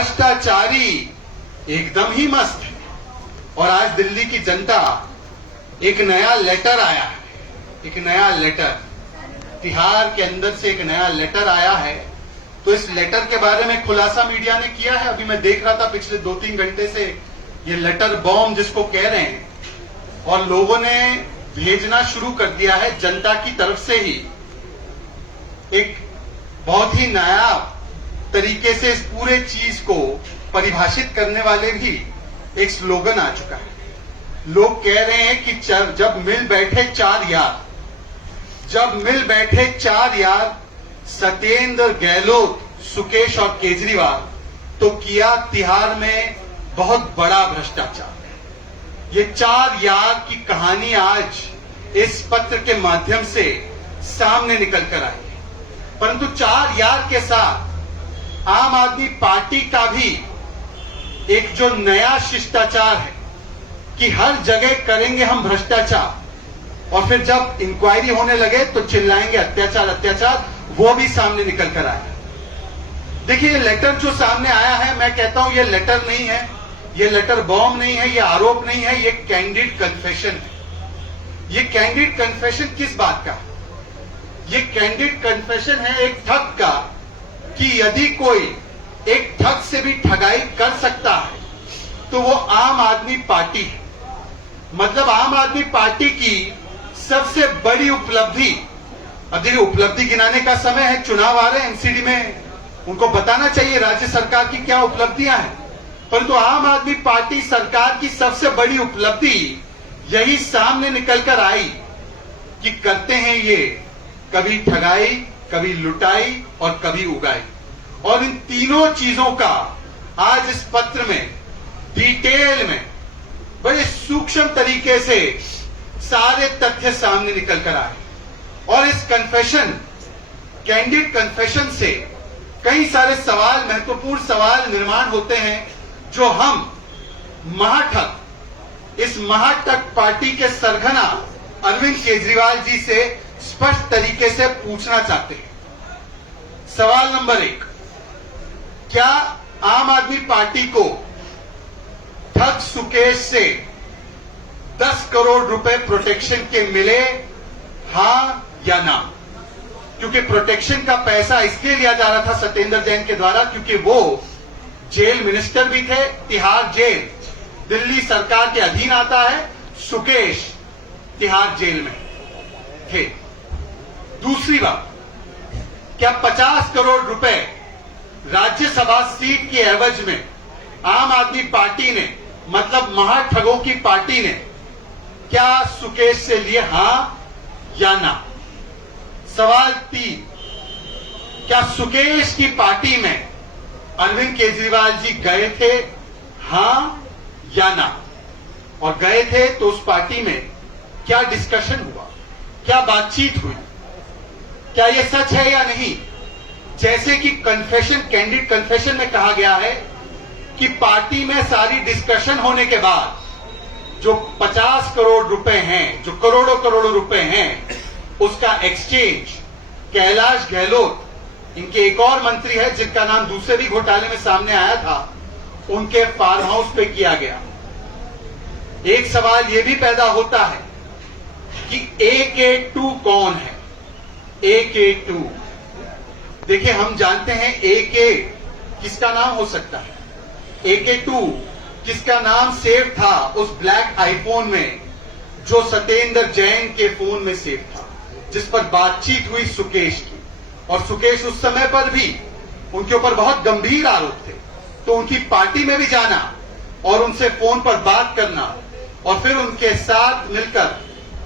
भ्रष्टाचारी एकदम ही मस्त है। और आज दिल्ली की जनता, एक नया लेटर आया है, एक नया लेटर तिहाड़ के अंदर से एक नया लेटर आया है। तो इस लेटर के बारे में खुलासा मीडिया ने किया है। अभी मैं देख रहा था पिछले 2-3 घंटे से, ये लेटर बॉम्ब जिसको कह रहे हैं, और लोगों ने भेजना शुरू कर दिया है जनता की तरफ से ही। एक बहुत ही नया तरीके से इस पूरे चीज को परिभाषित करने वाले भी एक स्लोगन आ चुका है। लोग कह रहे हैं कि जब मिल बैठे चार यार, जब मिल बैठे चार यार, सत्येंद्र गहलोत, सुकेश और केजरीवाल, तो किया तिहाड़ में बहुत बड़ा भ्रष्टाचार। ये चार यार की कहानी आज इस पत्र के माध्यम से सामने निकल कर आई है। परंतु चार यार के साथ आम आदमी पार्टी का भी एक जो नया शिष्टाचार है कि हर जगह करेंगे हम भ्रष्टाचार, और फिर जब इंक्वायरी होने लगे तो चिल्लाएंगे अत्याचार अत्याचार, वो भी सामने निकल कर आया। देखिए, ये लेटर जो सामने आया है, मैं कहता हूं ये लेटर नहीं है, ये लेटर बॉम्ब नहीं है, ये आरोप नहीं है, ये कैंडिड कन्फेशन है। ये कैंडिड कन्फेशन किस बात का? ये कैंडिड कन्फेशन है एक ठग का, कि यदि कोई एक ठग से भी ठगाई कर सकता है तो वो आम आदमी पार्टी है। मतलब आम आदमी पार्टी की सबसे बड़ी उपलब्धि, अब देखिए उपलब्धि गिनाने का समय है, चुनाव आ रहे हैं एमसीडी में, उनको बताना चाहिए राज्य सरकार की क्या उपलब्धियां हैं। परंतु आम आदमी पार्टी सरकार की सबसे बड़ी उपलब्धि यही सामने निकलकर आई कि करते हैं ये कभी ठगाई, कभी लुटाई और कभी उगाई। और इन तीनों चीजों का आज इस पत्र में डिटेल में बड़े सूक्ष्म तरीके से सारे तथ्य सामने निकल कर आए। और इस कन्फेशन, कैंडिड कन्फेशन से कई सारे सवाल, महत्वपूर्ण सवाल निर्माण होते हैं, जो हम महाठग, इस महाठग पार्टी के सरगना अरविंद केजरीवाल जी से स्पष्ट तरीके से पूछना चाहते हैं। सवाल नंबर 1, क्या आम आदमी पार्टी को ठग सुकेश से 10 करोड़ रुपए प्रोटेक्शन के मिले, हां या ना? क्योंकि प्रोटेक्शन का पैसा इसलिए लिया जा रहा था सत्येंद्र जैन के द्वारा क्योंकि वो जेल मिनिस्टर भी थे। तिहाड़ जेल दिल्ली सरकार के अधीन आता है, सुकेश तिहाड़ जेल में थे। दूसरी बात, क्या 50 करोड़ रुपए राज्यसभा सीट के एवज में आम आदमी पार्टी ने, मतलब महाठगों की पार्टी ने, क्या सुकेश से लिए, हां या ना? सवाल 3, क्या सुकेश की पार्टी में अरविंद केजरीवाल जी गए थे, हां या ना? और गए थे तो उस पार्टी में क्या डिस्कशन हुआ, क्या बातचीत हुई, क्या यह सच है या नहीं? जैसे कि कन्फेशन, कैंडिड कन्फेशन में कहा गया है कि पार्टी में सारी डिस्कशन होने के बाद जो 50 करोड़ रुपए हैं, जो करोड़ों करोड़ों रुपए हैं, उसका एक्सचेंज कैलाश गहलोत, इनके एक और मंत्री है जिनका नाम दूसरे भी घोटाले में सामने आया था, उनके फार्म हाउस पे किया गया। एक सवाल यह भी पैदा होता है कि AK2 कौन है? AK2, देखिए हम जानते हैं AK किसका नाम हो सकता है। AK2 किसका नाम सेव था उस ब्लैक आईफोन में जो सत्येंद्र जैन के फोन में सेव था, जिस पर बातचीत हुई सुकेश की। और सुकेश उस समय पर भी, उनके ऊपर बहुत गंभीर आरोप थे, तो उनकी पार्टी में भी जाना और उनसे फोन पर बात करना और फिर उनके साथ मिलकर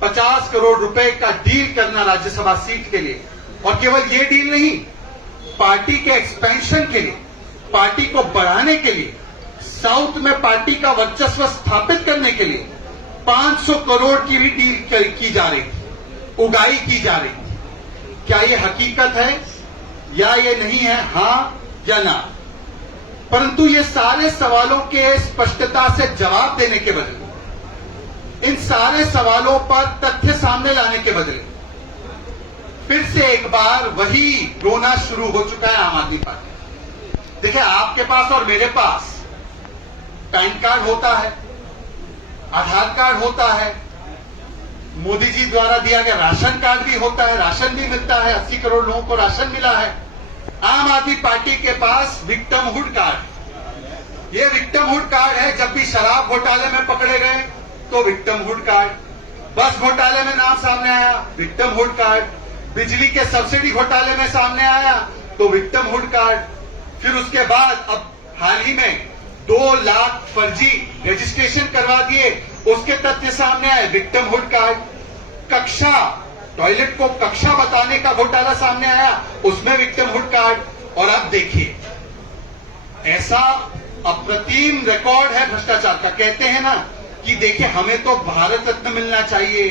50 करोड़ रुपए का डील करना राज्यसभा सीट के लिए। और केवल ये डील नहीं, पार्टी के एक्सपेंशन के लिए, पार्टी को बढ़ाने के लिए, साउथ में पार्टी का वर्चस्व स्थापित करने के लिए 500 करोड़ की भी डील की जा रही थी, उगाई की जा रही थी। क्या ये हकीकत है या ये नहीं है, हां या ना? परंतु ये सारे सवालों के स्पष्टता से जवाब देने के बदले, इन सारे सवालों पर तथ्य सामने लाने के बदले फिर से एक बार वही रोना शुरू हो चुका है आम आदमी पार्टी। देखिए, आपके पास और मेरे पास पैन कार्ड होता है, आधार कार्ड होता है, मोदी जी द्वारा दिया गया राशन कार्ड भी होता है, राशन भी मिलता है, 80 करोड़ लोगों को राशन मिला है। आम आदमी पार्टी के पास विक्टिमहुड कार्ड, ये विक्टिमहुड कार्ड है। जब भी शराब घोटाले में पकड़े गए तो विक्टिमहुड कार्ड, बस घोटाले में नाम सामने आया विक्टिमहुड कार्ड, बिजली के सब्सिडी घोटाले में सामने आया तो विक्टिमहुड कार्ड, फिर उसके बाद अब हाल ही में 2 लाख फर्जी रजिस्ट्रेशन करवा दिए, उसके तथ्य सामने आए विक्टिमहुड कार्ड। कक्षा, टॉयलेट को कक्षा बताने का घोटाला सामने आया, उसमें विक्टिमहुड कार्ड। और अब देखिए, ऐसा अप्रतिम रिकॉर्ड है भ्रष्टाचार का। कहते हैं ना कि देखिए, हमें तो भारत रत्न मिलना चाहिए,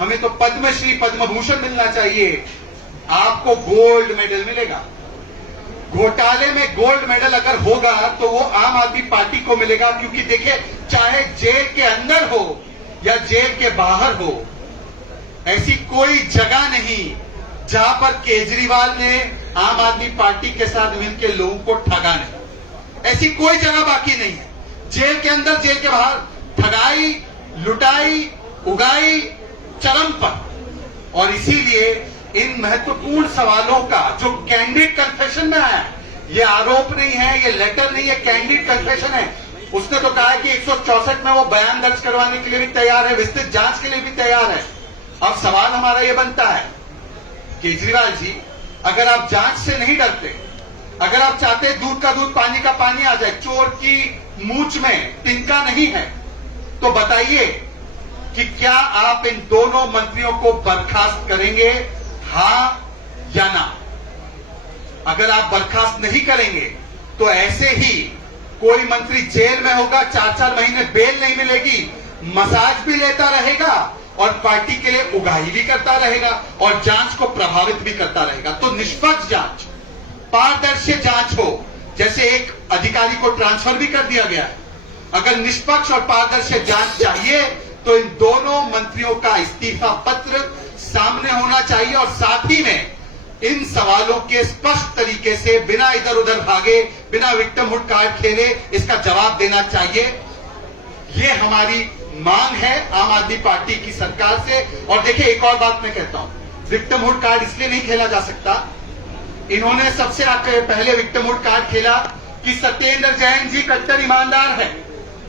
हमें तो पद्मश्री पद्म भूषण मिलना चाहिए, आपको गोल्ड मेडल मिलेगा। घोटाले में गोल्ड मेडल अगर होगा तो वो आम आदमी पार्टी को मिलेगा, क्योंकि देखिए, चाहे जेल के अंदर हो या जेल के बाहर हो, ऐसी कोई जगह नहीं जहां पर केजरीवाल ने आम आदमी पार्टी के साथ मिलकर लोगों को ठगा नहीं। ऐसी कोई जगह बाकी नहीं है। जेल के अंदर, जेल के बाहर ठगाई, लुटाई, उगाई चरम पर। और इसीलिए इन महत्वपूर्ण सवालों का जो कैंडिड कन्फेशन में आया, ये आरोप नहीं है, ये लेटर नहीं है, कैंडिड कन्फेशन है। उसने तो कहा है कि 164 में वो बयान दर्ज करवाने के लिए भी तैयार है, विस्तृत जांच के लिए भी तैयार है। अब सवाल हमारा ये बनता है, केजरीवाल जी, अगर आप जांच से नहीं डरते, अगर आप चाहते दूध का दूध पानी का पानी आ जाए, चोर की मूंछ में तिनका नहीं है, तो बताइए कि क्या आप इन दोनों मंत्रियों को बर्खास्त करेंगे, हां या ना? अगर आप बर्खास्त नहीं करेंगे तो ऐसे ही कोई मंत्री जेल में होगा, 4-4 महीने बेल नहीं मिलेगी, मसाज भी लेता रहेगा और पार्टी के लिए उगाही भी करता रहेगा और जांच को प्रभावित भी करता रहेगा। तो निष्पक्ष जांच, पारदर्शी जांच हो, जैसे एक अधिकारी को ट्रांसफर भी कर दिया गया है। अगर निष्पक्ष और पारदर्शी जांच चाहिए तो इन दोनों मंत्रियों का इस्तीफा पत्र सामने होना चाहिए और साथ ही में इन सवालों के स्पष्ट तरीके से, बिना इधर उधर भागे, बिना विक्टिमहुड कार्ड खेले, इसका जवाब देना चाहिए। ये हमारी मांग है आम आदमी पार्टी की सरकार से। और देखिए, एक और बात मैं कहता हूं, विक्टिमहुड कार्ड इसलिए नहीं खेला जा सकता, इन्होंने सबसे पहले विक्टिमहुड कार्ड खेला कि सत्येंद्र जैन जी कट्टर ईमानदार है।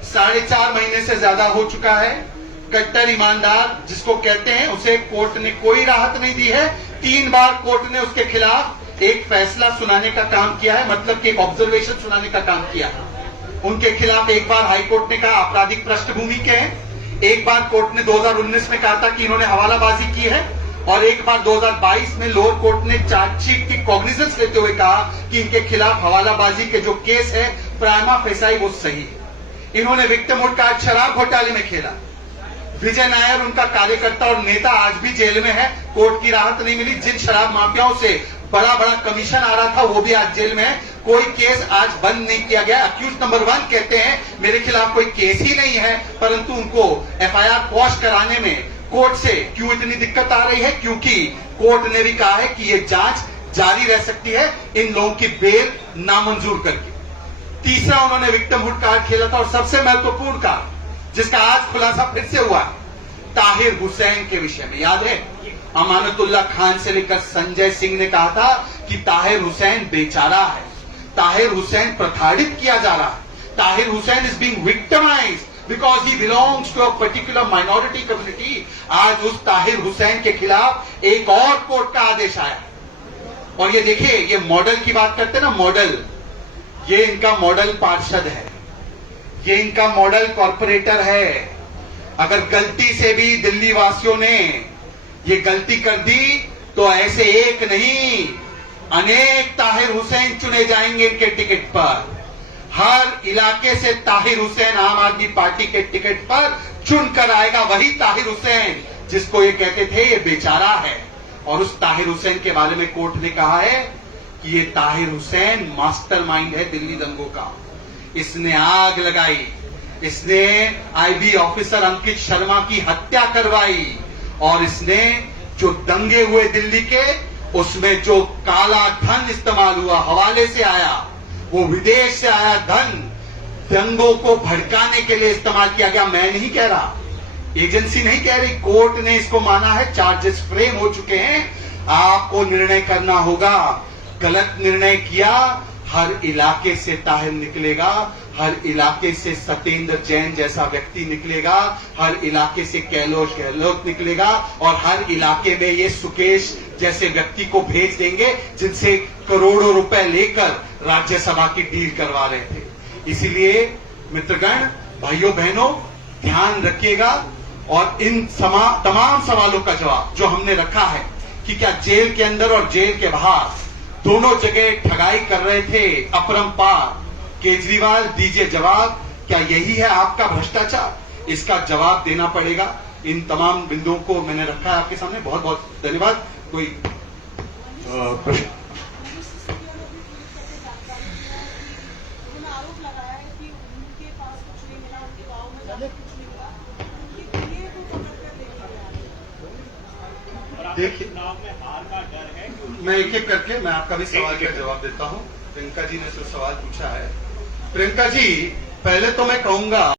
4.5 महीने से ज्यादा हो चुका है। कट्टर ईमानदार जिसको कहते हैं, उसे कोर्ट ने कोई राहत नहीं दी है। 3 बार कोर्ट ने उसके खिलाफ एक फैसला सुनाने का काम किया है, मतलब कि एक ऑब्जर्वेशन सुनाने का काम किया है। उनके खिलाफ एक बार हाईकोर्ट ने कहा आपराधिक पृष्ठभूमि के हैं, एक बार कोर्ट ने 2019 में कहा था कि इन्होंने हवालाबाजी की है, और एक बार 2022 में लोअर कोर्ट ने चार्जशीट की कॉग्निजेंस लेते हुए कहा कि इनके खिलाफ हवालाबाजी के जो केस है प्राइमा फेसाई वो सही है। इन्होंने विक्टिमहुड कार्ड शराब घोटाले में खेला। विजय नायर उनका कार्यकर्ता और नेता आज भी जेल में है, कोर्ट की राहत नहीं मिली। जिन शराब माफियाओं से बड़ा बड़ा कमीशन आ रहा था वो भी आज जेल में है, कोई केस आज बंद नहीं किया गया। अक्यूज नंबर 1 कहते हैं मेरे खिलाफ कोई केस ही नहीं है, परंतु उनको एफआईआर क्वॉश कराने में कोर्ट से क्यों इतनी दिक्कत आ रही है? क्योंकि कोर्ट ने भी कहा है कि ये जांच जारी रह सकती है इन लोगों की बेल नामंजूर करके। तीसरा उन्होंने विक्टिमहुड कार्ड खेला था, और सबसे महत्वपूर्ण का जिसका आज खुलासा फिर से हुआ, ताहिर हुसैन के विषय में। याद है, अमानतुल्लाह खान से लेकर संजय सिंह ने कहा था कि ताहिर हुसैन बेचारा है, ताहिर हुसैन प्रताड़ित किया जा रहा है, Tahir Hussain is being victimised because he belongs to a particular minority community. आज उस ताहिर हुसैन के खिलाफ एक और कोर्ट का आदेश आया। और ये देखिए, ये मॉडल की बात करते हैं ना, मॉडल, ये इनका मॉडल पार्षद है, ये इनका मॉडल कॉर्पोरेटर है। अगर गलती से भी दिल्ली वासियों ने ये गलती कर दी तो ऐसे एक नहीं अनेक ताहिर हुसैन चुने जाएंगे इनके टिकट पर। हर इलाके से ताहिर हुसैन आम आदमी पार्टी के टिकट पर चुनकर आएगा, वही ताहिर हुसैन जिसको ये कहते थे ये बेचारा है। और उस ताहिर हुसैन के बारे में कोर्ट ने कहा है कि ये ताहिर हुसैन मास्टरमाइंड है दिल्ली दंगों का। इसने आग लगाई, इसने आईबी ऑफिसर अंकित शर्मा की हत्या करवाई, और इसने जो दंगे हुए दिल्ली के, उसमें जो काला धन इस्तेमाल हुआ, हवाले से आया, वो विदेश से आया धन दंगों को भड़काने के लिए इस्तेमाल किया गया। मैं नहीं कह रहा, एजेंसी नहीं कह रही, कोर्ट ने इसको माना है, चार्जेस फ्रेम हो चुके हैं। आपको निर्णय करना होगा। गलत निर्णय किया, हर इलाके से ताहिर निकलेगा, हर इलाके से सत्येंद्र जैन जैसा व्यक्ति निकलेगा, हर इलाके से कैलाश गहलोत निकलेगा, और हर इलाके में ये सुकेश जैसे व्यक्ति को भेज देंगे जिनसे करोड़ों रुपए लेकर राज्यसभा की डील करवा रहे थे। इसीलिए मित्रगण, भाइयों बहनों, ध्यान रखिएगा और इन तमाम सवालों का जवाब जो हमने रखा है कि क्या जेल के अंदर और जेल के बाहर दोनों जगह ठगाई कर रहे थे अपरंपार, केजरीवाल दीजिए जवाब। क्या यही है आपका भ्रष्टाचार? इसका जवाब देना पड़ेगा। इन तमाम बिंदुओं को मैंने रखा है आपके सामने। बहुत बहुत धन्यवाद। कोई प्रश्न? देखिए, मैं एक एक करके मैं आपका भी सवाल का जवाब देता हूं। प्रियंका जी ने जो सवाल पूछा है, प्रियंका जी, पहले तो मैं कहूंगा